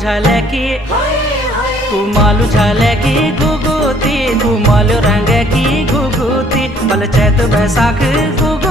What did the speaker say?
झाले की कुमालू झाले की घुघुती कुमालू रंग की घुघुती बल चैत बैसाख